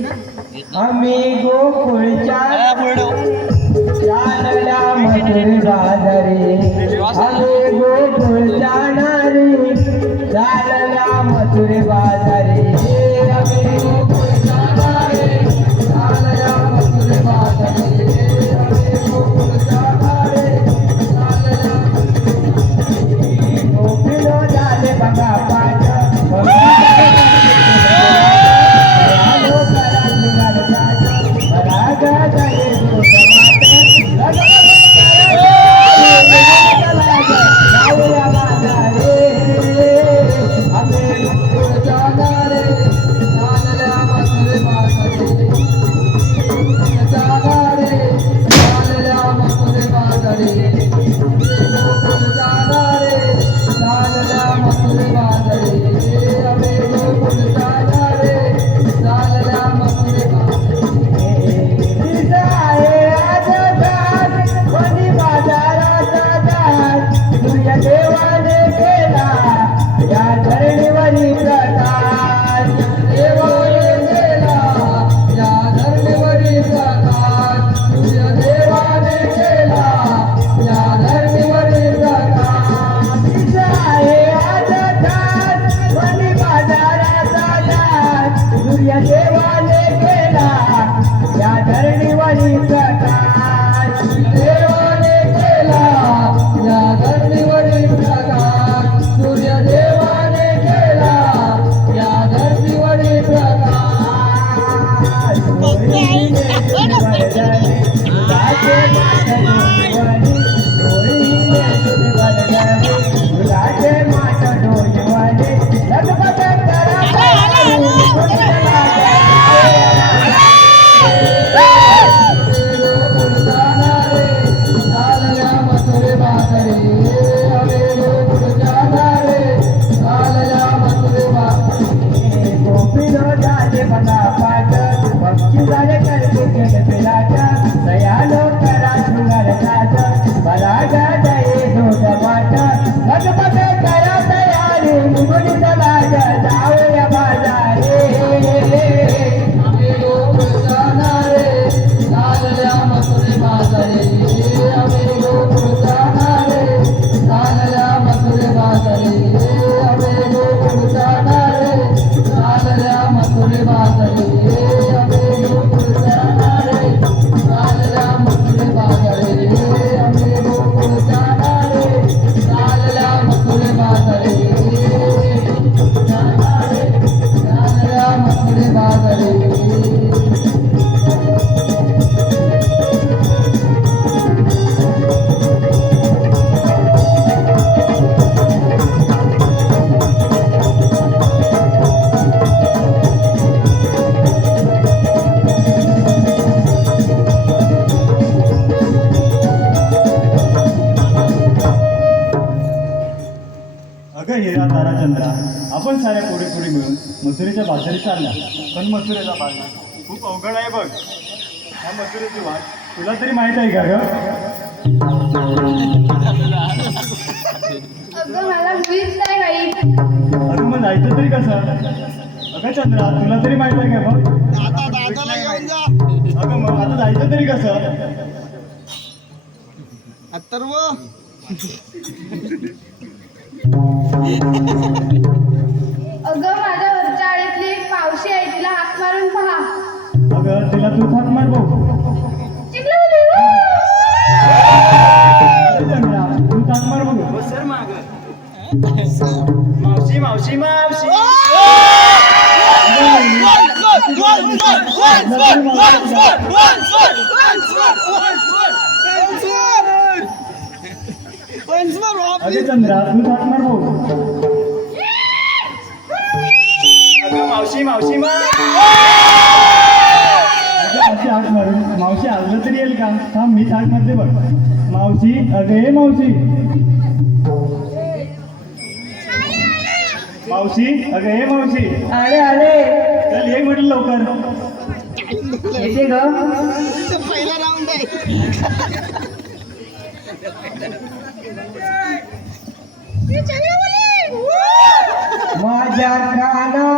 आम्ही गोकुळच्या चालल्या मथुर बाजारी आम्ही गोकुळ जाणारी चालल्या मथुर बाजारी. आम्ही Yeah. आपण साऱ्या कोडी कोडी मिळून मथुरेच्या बाजारी चालल्या. पण मथुरेचा बाजार खूप अवघड आहे बघ. ह्या मथुरेची वाट तुला तरी माहीत आहे का ग? अगं मग जायचं तरी कसं? अगं चंद्रा तुला तरी माहीत आहे का बघ अगं मग आता जायचं तरी कसं? अथर्व मावशी मावशी. अगं चंद्रा तू अगं मावशी मावशी मावशी हाक मारून मावशी आलं तरी येईल का? थांब मी हाक मारते बघ. मावशी अगं हे मावशी. मावशी? अगं हे मावशी. आले आले. चल ये म्हटलं लवकर. येते ग. पहिला राऊंड आहे माझ्या कानावर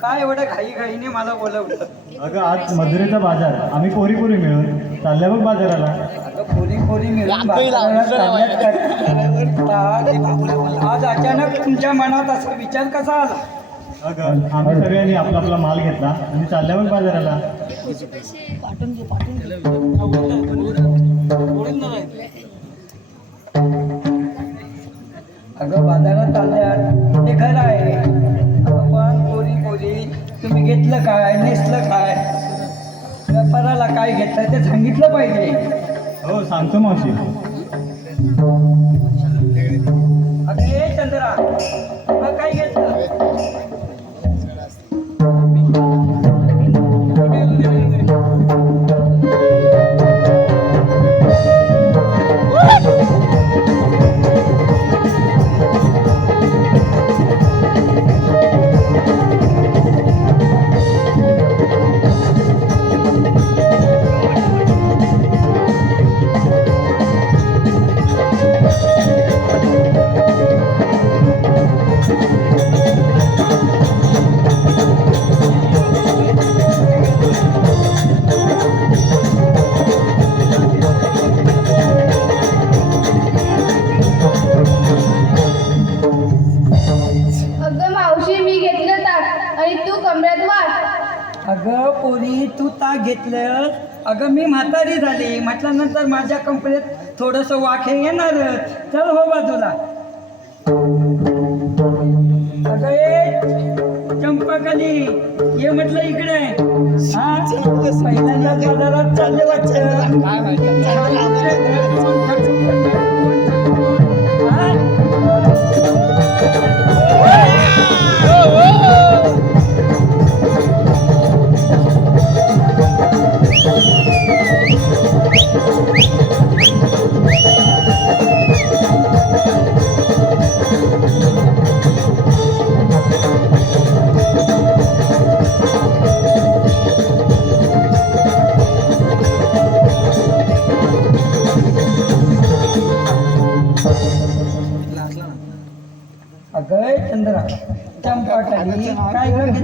काय एवढं घाई घाईने मला बोलवलं? अगं आज मजुरीचा बाजार. आम्ही पोरी पोरी मिळून चालल्या बघ बाजाराला. पोरी पोरी मिळून आज अचानक तुमच्या मनात असा विचार कसा आला? अगं आम्ही सगळ्यांनी आपला आपला माल घेतला आणि चालल्या बघ बाजाराला. ते सांगितलं पाहिजे. हो सांगतो मावशी. घेतलं अगं मी म्हातारी झाली. म्हटल्यानंतर माझ्या कंपनीत थोडंसं वाखे येणारच चल हो बाजूला. अगं ए चंपाकली ये म्हटलं इकडे. हा? पहिल्यांदा बाजारात चालले वाटतं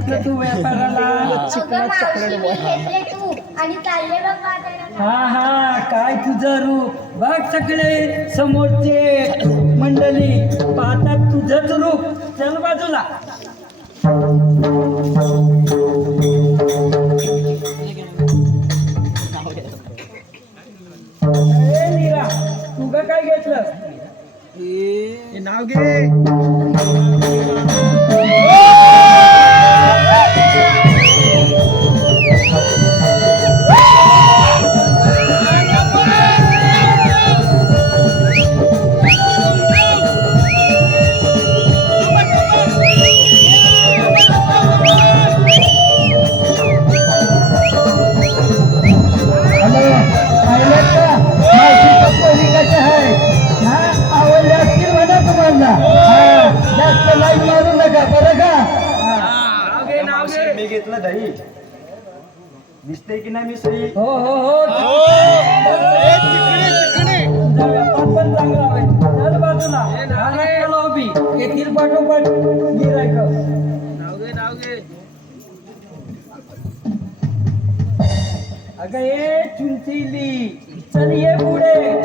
घेतलं तू व्यापाराला अगं मावशी मी घेतले तू आणि चालले बघ बाजारात. हा हा काय तुझं रूप? बघ सगळे समोरचे मंडळी पाहतात तुझंच रूप. चल बाजूला. ए, नीरा तू ग काय घेतलं नाव घे. दिसते की नाही मी सही हो हो. हो. पण चांगला चल बाजूला. हा रस्त्याला उभी येथील पाठोपाठ गिरायक. अगं ये चुंचिली चल ये पुढे.